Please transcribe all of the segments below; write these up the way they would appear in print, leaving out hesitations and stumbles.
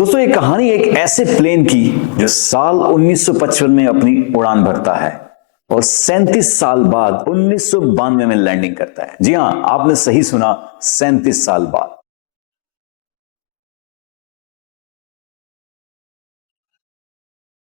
दोस्तों, ये कहानी एक ऐसे प्लेन की जो साल 1955 में अपनी उड़ान भरता है और 37 साल बाद 1992 में लैंडिंग करता है। जी हां, आपने सही सुना, 37 साल बाद।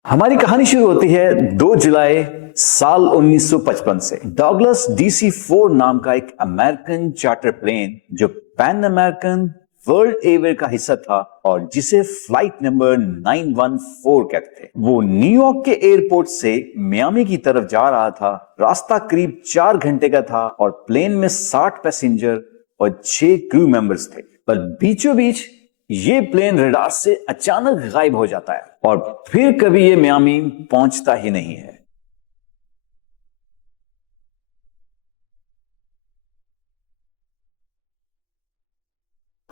हमारी कहानी शुरू होती है 2 जुलाई साल 1955 से। डॉगलस DC-4 नाम का एक अमेरिकन चार्टर प्लेन जो पैन अमेरिकन वर्ल्ड एयरवेज का हिस्सा था और जिसे फ्लाइट नंबर 914 कहते थे, वो न्यूयॉर्क के एयरपोर्ट से मियामी की तरफ जा रहा था। रास्ता करीब 4 घंटे का था और प्लेन में 60 पैसेंजर और 6 क्रू मेंबर्स थे। पर बीचों बीच ये प्लेन रडार से अचानक गायब हो जाता है और फिर कभी ये मियामी पहुंचता ही नहीं है।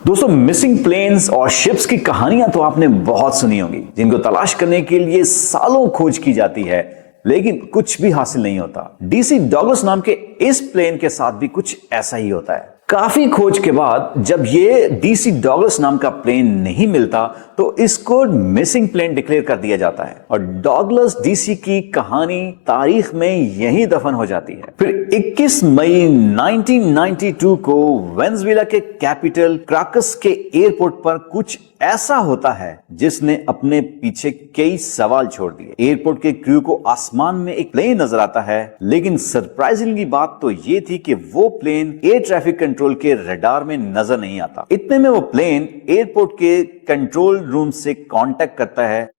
दोस्तों, मिसिंग प्लेन्स और शिप्स की कहानियां तो आपने बहुत सुनी होंगी, जिनको तलाश करने के लिए सालों खोज की जाती है, लेकिन कुछ भी हासिल नहीं होता। DC डॉगलस नाम के इस प्लेन के साथ भी कुछ ऐसा ही होता है। काफी खोज के बाद जब ये DC डॉगलस नाम का प्लेन नहीं मिलता तो इसको मिसिंग प्लेन डिक्लेयर कर दिया जाता है और डॉगलस DC की कहानी तारीख में यही दफन हो जाती है। फिर 21 मई 1992 को वेनेजुएला के कैपिटल क्राकस के एयरपोर्ट पर कुछ ऐसा होता है जिसने अपने पीछे कई सवाल छोड़ दिए। एयरपोर्ट के क्रू को आसमान में एक प्लेन नजर आता है, लेकिन सरप्राइजिंगली बात तो ये थी कि वो प्लेन एयर ट्रैफिक कंट्रोल के रडार में नजर नहीं आता। इतने में वो प्लेन एयरपोर्ट के कंट्रोल रूम से कांटेक्ट करता है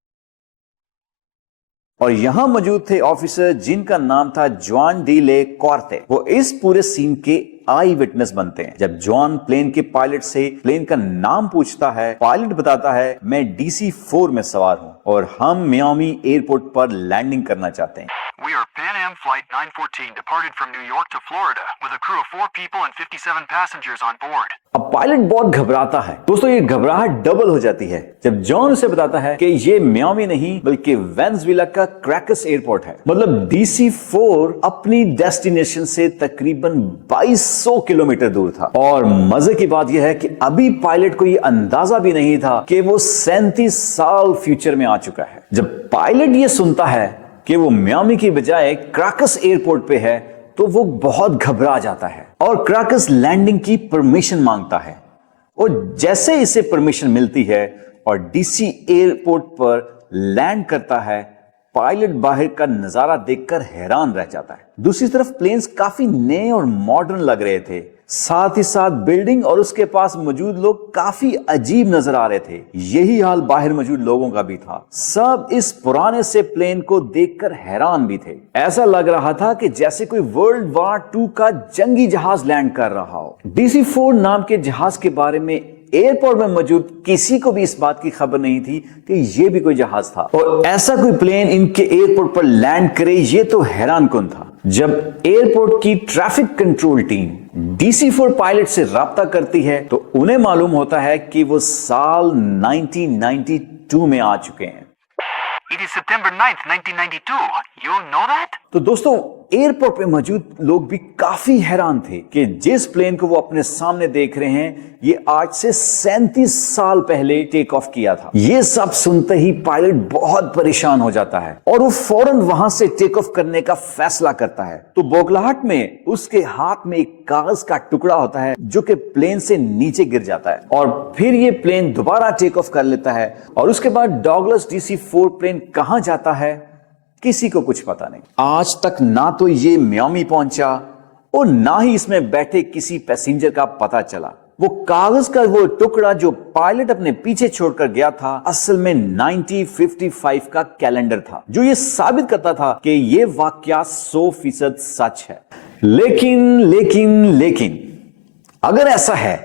और यहां मौजूद थे ऑफिसर जिनका नाम था जॉन डी ले कॉर्ते। वो इस पूरे सीन के आई विटनेस बनते हैं। जब जॉन प्लेन के पायलट से प्लेन का नाम पूछता है, पायलट बताता है, मैं DC-4 में सवार हूं और हम मियामी एयरपोर्ट पर लैंडिंग करना चाहते हैं। We are Pan Am Flight 914 departed from New York to Florida with a crew of 4 people and 57 passengers on board. अब पायलट बहुत घबराता है। दोस्तों, ये घबराहट डबल हो जाती है जब जॉन उसे बताता है कि ये मियामी नहीं बल्कि वेनेजुएला का क्राकस एयरपोर्ट है। मतलब DC-4 अपनी डेस्टिनेशन से तकरीबन 2200 किलोमीटर दूर था। और मजे की बात यह है कि अभी पायलट को ये अंदाजा भी नहीं था कि वो 37 साल फ्यूचर में आ चुका है। जब पायलट ये सुनता है कि वो मियामी की बजाय क्राकस एयरपोर्ट पे है तो वो बहुत घबरा जाता है और क्राकस लैंडिंग की परमिशन मांगता है। और जैसे इसे परमिशन मिलती है और DC एयरपोर्ट पर लैंड करता है, पायलट बाहर का नजारा देखकर हैरान रह जाता है। दूसरी तरफ प्लेन्स काफी नए और मॉडर्न लग रहे थे, साथ ही साथ बिल्डिंग और उसके पास मौजूद लोग काफी अजीब नजर आ रहे थे। यही हाल बाहर मौजूद लोगों का भी था। सब इस पुराने से प्लेन को देखकर हैरान भी थे। ऐसा लग रहा था कि जैसे कोई वर्ल्ड वॉर 2 का जंगी जहाज लैंड कर रहा हो। DC-4 नाम के जहाज के बारे में एयरपोर्ट में मौजूद किसी को भी इस बात की खबर नहीं थी कि ये भी कोई जहाज था और ऐसा कोई प्लेन इनके एयरपोर्ट पर लैंड करे, ये तो हैरान कुन था। जब एयरपोर्ट की traffic control team DC-4 pilot से राब्ता करती है तो उन्हें मालूम होता है कि वो साल 1992 में आ चुके हैं। It is September 9th, 1992. You know that? तो दोस्तों, एयरपोर्ट पे मौजूद लोग भी काफी हैरान थे कि जिस प्लेन को वो अपने सामने देख रहे हैं ये आज से 37 साल पहले टेक ऑफ किया था। ये सब सुनते ही पायलट बहुत परेशान हो जाता है और वो फौरन वहां से टेक ऑफ करने का फैसला करता है। तो बौखलाहट में उसके हाथ में एक कागज का टुकड़ा होता है जो कि प्लेन से नीचे गिर जाता है और फिर ये प्लेन दोबारा टेक ऑफ कर लेता है। और उसके बाद डॉगलस DC-4 प्लेन कहां जाता है किसी को कुछ पता नहीं। आज तक ना तो ये मियामी पहुंचा और ना ही इसमें बैठे किसी पैसेंजर का पता चला। वो कागज का वो टुकड़ा जो पायलट अपने पीछे छोड़कर गया था असल में 1955 का कैलेंडर था, जो ये साबित करता था कि ये वाकया 100% सच है। लेकिन अगर ऐसा है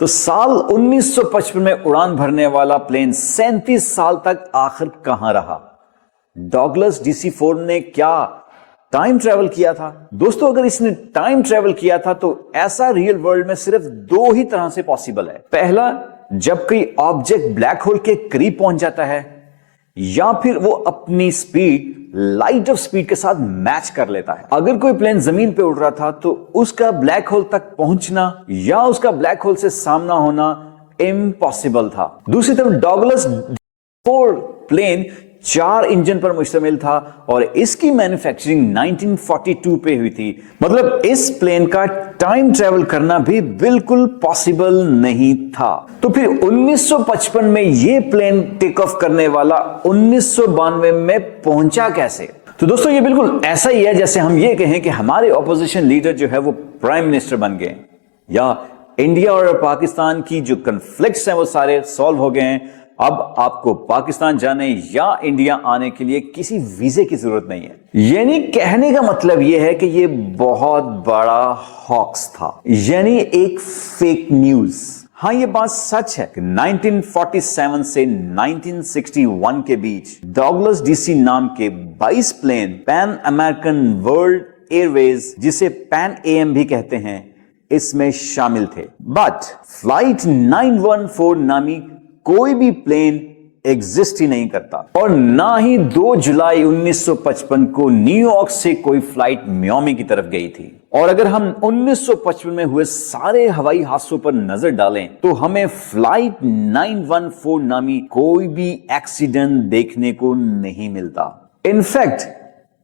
तो साल 1955 में उड़ान भरने वाला प्लेन 37 साल तक आखिर कहां रहा? डॉगलस DC-4 ने क्या टाइम ट्रेवल किया था? दोस्तों, अगर इसने टाइम ट्रेवल किया था तो ऐसा रियल वर्ल्ड में सिर्फ 2 ही तरह से पॉसिबल है। पहला, जब कोई ऑब्जेक्ट ब्लैक होल के करीब पहुंच जाता है, या फिर वो अपनी स्पीड लाइट ऑफ स्पीड के साथ मैच कर लेता है। अगर कोई प्लेन जमीन पे उड़ रहा था तो उसका ब्लैक होल तक पहुंचना या उसका ब्लैक होल से सामना होना इम्पॉसिबल था। दूसरी तरफ डॉगलस 4 प्लेन 4 इंजन पर मुश्तमिल था और इसकी मैन्युफैक्चरिंग 1942 पे हुई थी। मतलब इस प्लेन का टाइम ट्रेवल करना भी बिल्कुल पॉसिबल नहीं था। तो फिर 1955 में ये प्लेन टेक ऑफ करने वाला 1992 में पहुंचा कैसे? तो दोस्तों ये बिल्कुल ऐसा ही है जैसे हम ये कहें कि हमारे ऑपोजिशन लीडर जो है वो प्राइम मिनिस्टर बन गए, या इंडिया और पाकिस्तान की जो कन्फ्लिक्ट्स हैं वो सारे सॉल्व हो गए हैं। अब आपको पाकिस्तान जाने या इंडिया आने के लिए किसी वीजे की जरूरत नहीं है। यानी कहने का मतलब यह है कि ये बहुत बड़ा हॉक्स था, यानी एक फेक न्यूज। हाँ, ये बात सच है कि 1947 से 1961 के बीच डॉगलस डीसी नाम के 22 plane Pan American world airways, जिसे पैन एएम भी कहते हैं, इसमें शामिल थे। बट फ्लाइट 914 नामी कोई भी प्लेन एग्जिस्ट ही नहीं करता, और ना ही 2 जुलाई 1955 को न्यूयॉर्क से कोई फ्लाइट मियामी की तरफ गई थी। और अगर हम 1955 में हुए सारे हवाई हादसों पर नजर डालें तो हमें फ्लाइट 914 नामी कोई भी एक्सीडेंट देखने को नहीं मिलता। इनफैक्ट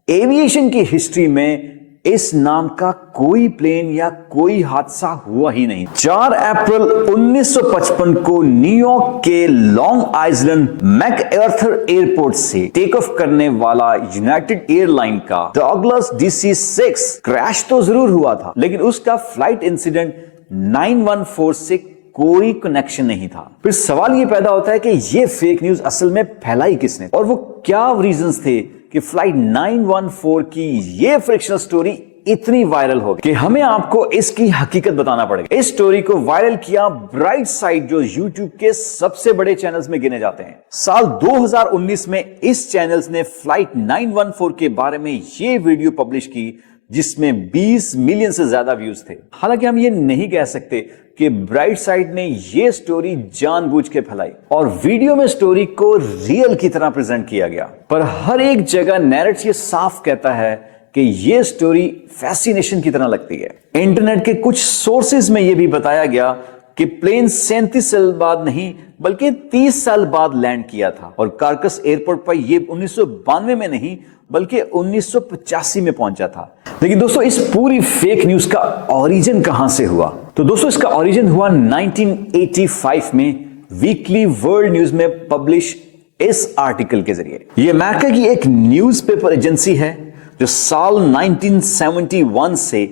एविएशन की हिस्ट्री में इस नाम का कोई प्लेन या कोई हादसा हुआ ही नहीं। 4 अप्रैल 1955 को न्यूयॉर्क के लॉन्ग आइलैंड मैकआर्थर एयरपोर्ट से टेक ऑफ करने वाला यूनाइटेड एयरलाइन का डॉगलस DC-6 क्रैश तो जरूर हुआ था, लेकिन उसका फ्लाइट इंसिडेंट 914 से कोई कनेक्शन नहीं था। फिर सवाल ये पैदा होता है कि ये फेक न्यूज असल में फैलाई किसने, और वो क्या रीजंस थे कि फ्लाइट 914 की ये फ्रिक्शनल स्टोरी इतनी वायरल हो गई कि हमें आपको इसकी हकीकत बताना पड़ेगा। इस स्टोरी को वायरल किया ब्राइट साइड, जो YouTube के सबसे बड़े चैनल्स में गिने जाते हैं। साल 2019 में इस चैनल्स ने फ्लाइट 914 के बारे में ये वीडियो पब्लिश की जिसमें 20 मिलियन से ज्यादा व्यूज थे। हालांकि हम ये नहीं कह सकते कि ब्राइट साइड ने ये स्टोरी जानबूझ के फैलाई, और वीडियो में स्टोरी को रियल की तरह प्रेजेंट किया गया, पर हर एक जगह नैरेटिव ये साफ कहता है कि ये स्टोरी फैसिनेशन की तरह लगती है। इंटरनेट के कुछ सोर्सेज में यह भी बताया गया कि प्लेन 37 साल बाद नहीं बल्कि 30 साल बाद लैंड किया था, और कार्कस एयरपोर्ट पर यह 1992 में नहीं बल्कि 1985 में पहुंचा था। लेकिन दोस्तों इस पूरी फेक न्यूज का ओरिजिन कहां से हुआ? तो दोस्तों इसका ओरिजिन हुआ 1985 में वीकली वर्ल्ड न्यूज में पब्लिश इस आर्टिकल के जरिए। यह अमेरिका की एक न्यूज़पेपर एजेंसी है जो साल 1971 से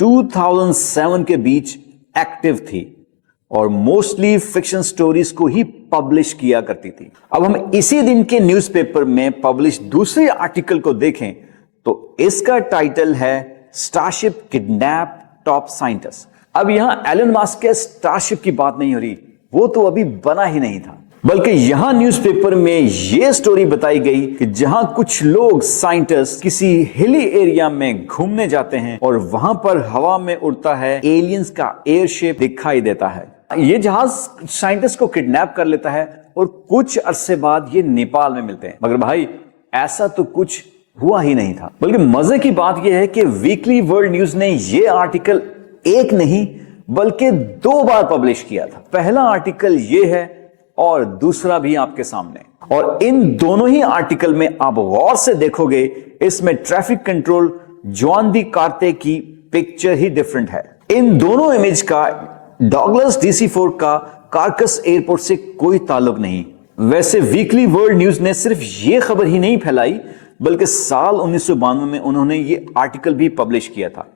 2007 के बीच एक्टिव थी और मोस्टली फिक्शन स्टोरीज को ही पब्लिश किया करती थी। अब हम इसी दिन के न्यूज़पेपर में पब्लिश दूसरे आर्टिकल को देखें तो इसका टाइटल है स्टारशिप किडनैप टॉप साइंटिस्ट। अब यहां एलन मस्क के स्टारशिप की बात नहीं हो रही, वो तो अभी बना ही नहीं था, बल्कि यहां न्यूज़पेपर में यह स्टोरी बताई गई कि जहां कुछ लोग साइंटिस्ट किसी हिली एरिया में घूमने जाते हैं और वहां पर हवा में उड़ता है एलियंस का एयरशिप दिखाई देता है। ये जहाज साइंटिस्ट को किडनैप कर लेता है और कुछ अरसे बाद ये नेपाल में मिलते हैं। मगर भाई ऐसा तो कुछ हुआ ही नहीं था। बल्कि मजे की बात यह है कि वीकली वर्ल्ड न्यूज ने यह आर्टिकल एक नहीं बल्कि 2 बार पब्लिश किया था। पहला आर्टिकल यह है और दूसरा भी आपके सामने, और इन दोनों ही आर्टिकल में आप गौर से देखोगे इसमें ट्रैफिक कंट्रोल जॉन दी कार्ते की पिक्चर ही डिफरेंट है। इन दोनों इमेज का डॉगलस DC-4 का कार्कस एयरपोर्ट से कोई ताल्लुक नहीं। वैसे वीकली वर्ल्ड न्यूज ने सिर्फ ये खबर ही नहीं फैलाई बल्कि साल 1992 में उन्होंने ये आर्टिकल भी पब्लिश किया था।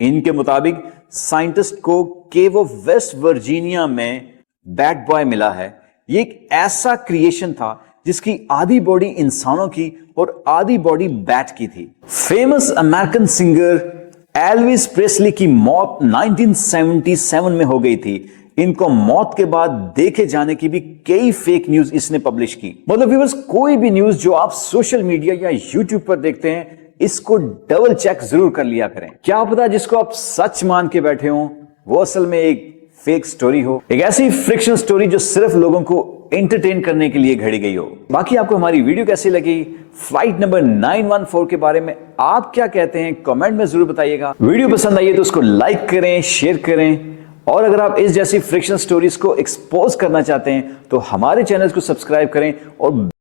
इनके मुताबिक साइंटिस्ट को केव ऑफ वेस्ट वर्जीनिया में बैट बॉय मिला है। ये एक ऐसा क्रिएशन था जिसकी आधी बॉडी इंसानों की और आधी बॉडी बैट की थी। Famous American singer Elvis Presley की मौत 1977 में हो गई थी। इनको मौत के बाद देखे जाने की भी कई फेक न्यूज इसने पब्लिश की। मतलब व्यूअर्स, कोई भी न्यूज जो आप सोशल मीडिया या यूट्यूब पर देखते हैं इसको डबल चेक जरूर कर लिया करें। क्या पता जिसको आप सच मान के बैठे हो वो असल में एक फेक स्टोरी हो, एक ऐसी फ्रिक्शन स्टोरी जो सिर्फ लोगों को एंटरटेन करने के लिए घड़ी गई हो। बाकी आपको हमारी वीडियो कैसी लगी, फ्लाइट नंबर 914 के बारे में आप क्या कहते हैं, कमेंट में जरूर बताइएगा। वीडियो पसंद आई है तो उसको लाइक करें, शेयर करें और अगर आप इस जैसी फ्रिक्शन स्टोरीज को एक्सपोज करना चाहते हैं तो हमारे चैनल को सब्सक्राइब करें और